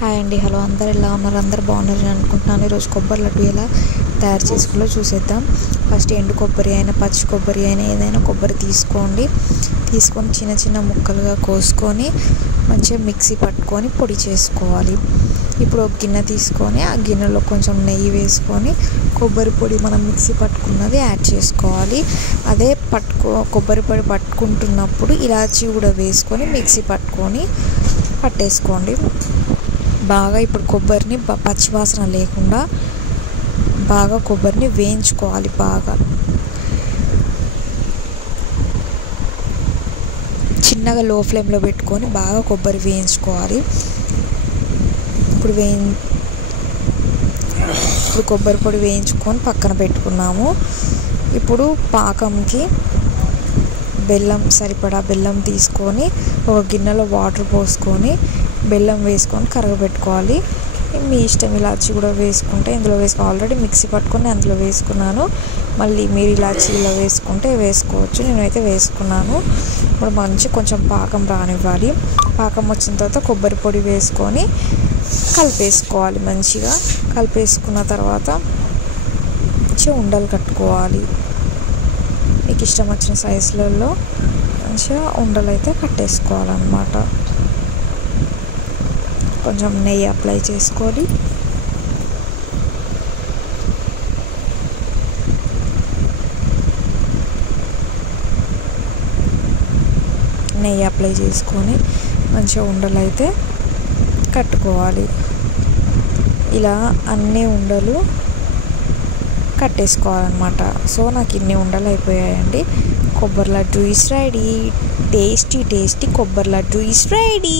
Hi అండి, hello, అందరు ఎలా ఉన్నారు? అందరు బాగున్నారని అనుకుంటున్నాను. ఈరోజు కొబ్బరి లడ్డు ఎలా తయారు చేసుకోవాలో చూసేద్దాం. ఫస్ట్ ఎండు కొబ్బరి అయినా పచ్చి కొబ్బరి అయినా ఏదైనా కొబ్బరి తీసుకొని చిన్న చిన్న ముక్కలుగా కోసుకొని మంచిగా మిక్సీ పట్టుకొని పొడి చేసుకోవాలి. ఇప్పుడు ఒక గిన్నె తీసుకొని ఆ గిన్నెలో కొంచెం నెయ్యి వేసుకొని కొబ్బరి పొడి మనం మిక్సీ పట్టుకున్నది యాడ్ చేసుకోవాలి. అదే కొబ్బరి పొడి పట్టుకుంటున్నప్పుడు ఇలాచీ కూడా వేసుకొని మిక్సీ పట్టేసుకోండి. బాగా ఇప్పుడు కొబ్బరిని పచ్చివాసన లేకుండా బాగా కొబ్బరిని వేయించుకోవాలి. బాగా చిన్నగా లో ఫ్లేమ్లో పెట్టుకొని బాగా కొబ్బరి వేయించుకోవాలి. ఇప్పుడు కొబ్బరి పొడి వేయించుకొని పక్కన పెట్టుకున్నాము. ఇప్పుడు పాకంకి సరిపడా బెల్లం తీసుకొని ఒక గిన్నెలో వాటర్ పోసుకొని బెల్లం వేసుకొని కరగబెట్టుకోవాలి. మీ ఇష్టం, ఇలాచీ కూడా వేసుకుంటే ఇందులో ఆల్రెడీ మిక్సీ పట్టుకొని అందులో వేసుకున్నాను. మళ్ళీ మీరు ఇలాచీ ఇలా వేసుకుంటే వేసుకోవచ్చు. నేనైతే వేసుకున్నాను. ఇప్పుడు కొంచెం పాకం రానివ్వాలి. పాకం వచ్చిన తర్వాత కొబ్బరి పొడి వేసుకొని కలిపేసుకోవాలి. మంచిగా కలిపేసుకున్న తర్వాత మంచిగా ఉండలు కట్టుకోవాలి. మీకు ఇష్టం వచ్చిన సైజులలో మంచిగా ఉండలు అయితే కట్టేసుకోవాలన్నమాట. కొంచెం నెయ్యి అప్లై చేసుకొని మంచిగా ఉండలు అయితే కట్టుకోవాలి. ఇలా అన్ని ఉండలు కట్టేసుకోవాలన్నమాట. సో నాకు ఇన్ని ఉండలు అయిపోయాయండి. కొబ్బరి లడ్డు ఈస్ రెడీ. టేస్టీ కొబ్బరి లడ్డు ఈస్ రెడీ.